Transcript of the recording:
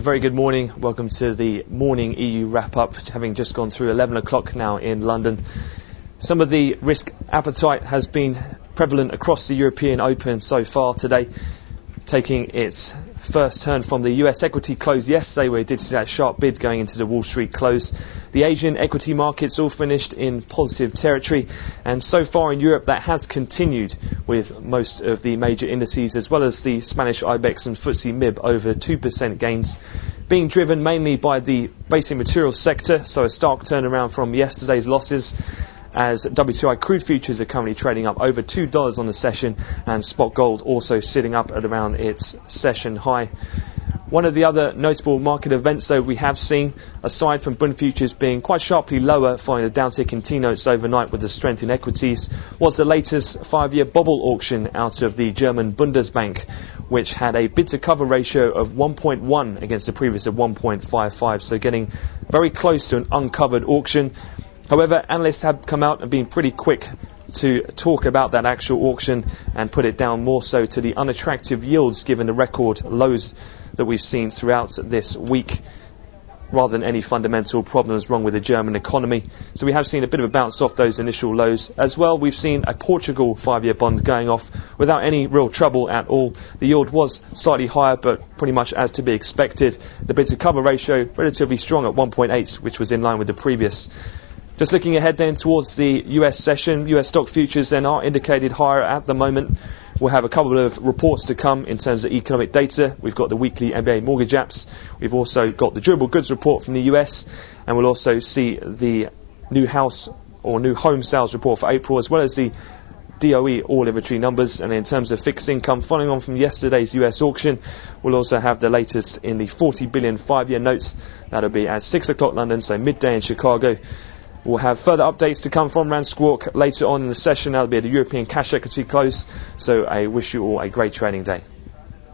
A very good morning. Welcome to the morning EU wrap-up, having just gone through 11 o'clock now in London. Some of the risk appetite has been prevalent across the European Open so far today, taking its first turn from the US equity close yesterday, where it did see that sharp bid going into the Wall Street close. The Asian equity markets all finished in positive territory, and so far in Europe that has continued, with most of the major indices as well as the Spanish IBEX and FTSE MIB over 2% gains, being driven mainly by the basic materials sector, so a stark turnaround from yesterday's losses, as WTI crude futures are currently trading up over $2 on the session, and spot gold also sitting up at around its session high. One of the other notable market events, though, we have seen, aside from Bund futures being quite sharply lower following a downtick in T-notes overnight with the strength in equities, was the latest 5-year bubble auction out of the German Bundesbank, which had a bid-to-cover ratio of 1.1 against the previous of 1.55, so getting very close to an uncovered auction. However, analysts have come out and been pretty quick to talk about that actual auction and put it down more so to the unattractive yields given the record lows that we've seen throughout this week, rather than any fundamental problems wrong with the German economy. So we have seen a bit of a bounce off those initial lows. As well, we've seen a Portugal 5-year bond going off without any real trouble at all. The yield was slightly higher, but pretty much as to be expected. The bid-to-cover ratio relatively strong at 1.8, which was in line with the previous. Just looking ahead then towards the US session, US stock futures then are indicated higher at the moment. We'll have a couple of reports to come in terms of economic data. We've got the weekly MBA mortgage apps. We've also got the durable goods report from the US, and we'll also see the new house or new home sales report for April, as well as the DOE all inventory numbers. And in terms of fixed income, following on from yesterday's US auction, we'll also have the latest in the 40 billion 5-year notes. That'll be at 6 o'clock London, so midday in Chicago. We'll have further updates to come from RANsquawk later on in the session. That'll be at the European cash equity close. So I wish you all a great trading day.